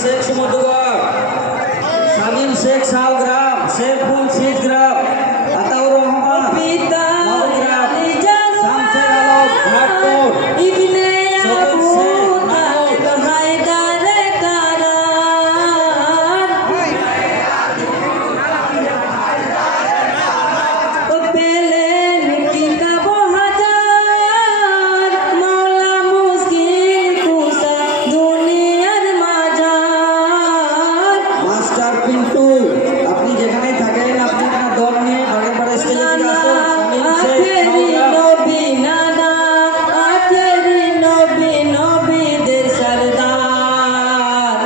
Sheikh Sumudua, Samin Sheikh 100 gram, Seful 6 gram, Ataur Muhammad Pita, 9 gram, Samse Alok, Bhator, Ibne Abu Haidar Karan, Pele Nikita Bohajar, Maula Muskil Kusa, Duniyar Majar, Master Pintu, আপনি যেখানেই থাকেন আপনি আপনার দল নিয়ে ঘরে ঘরে স্টেজে দিকে আসুন। আখেরি নবী নানা, আখেরি নবী নবীদের সরদার,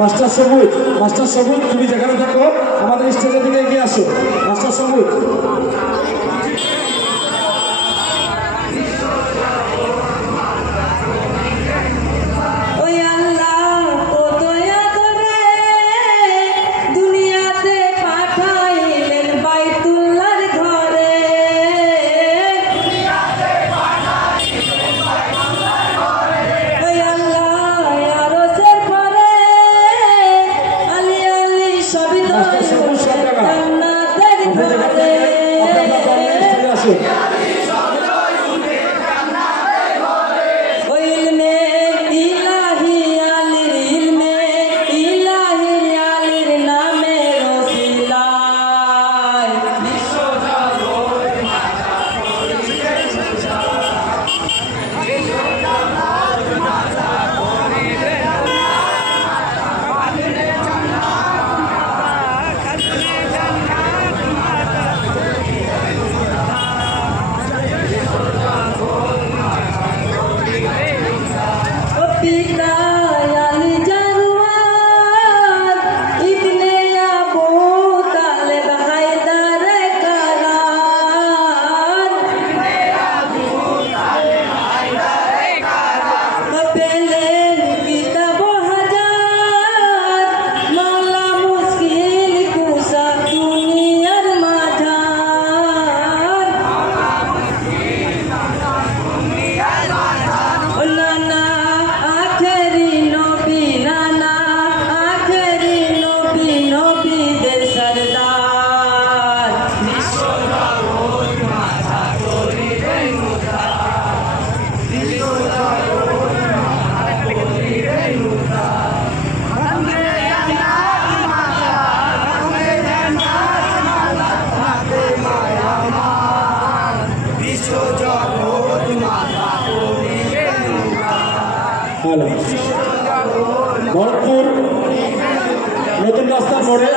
মাস্টার সবুজ তুমি যেখানে থাকো আমাদের স্টেজের দিকে এগিয়ে আসো। মাস্টার সবুজ ওই আল্লাহ কত আদরে দুনিয়াতে পাঠাইলেন বাইতুল্লাহর ঘরে, ওই আল্লাহ আরশের পরে আলী আলী সবই জান্নাতের ঘরে, আসো। ওই ইলমে ইলাহি আলীর ইলমে ইলাহি আলীর নামে রসিলায়, ও পিতা আলী জারওয়ার, ইবনে আবু তালেব হায়দার কারার, পেলে কিতাব হাজার, মাওলা মুশকিল কুসা দুনিয়ার মাঝার, নানা আখেরি নবী নানা আখেরি নবী নবীদের সরদার, ভরতপুর নতুন রাস্তার মোড়ে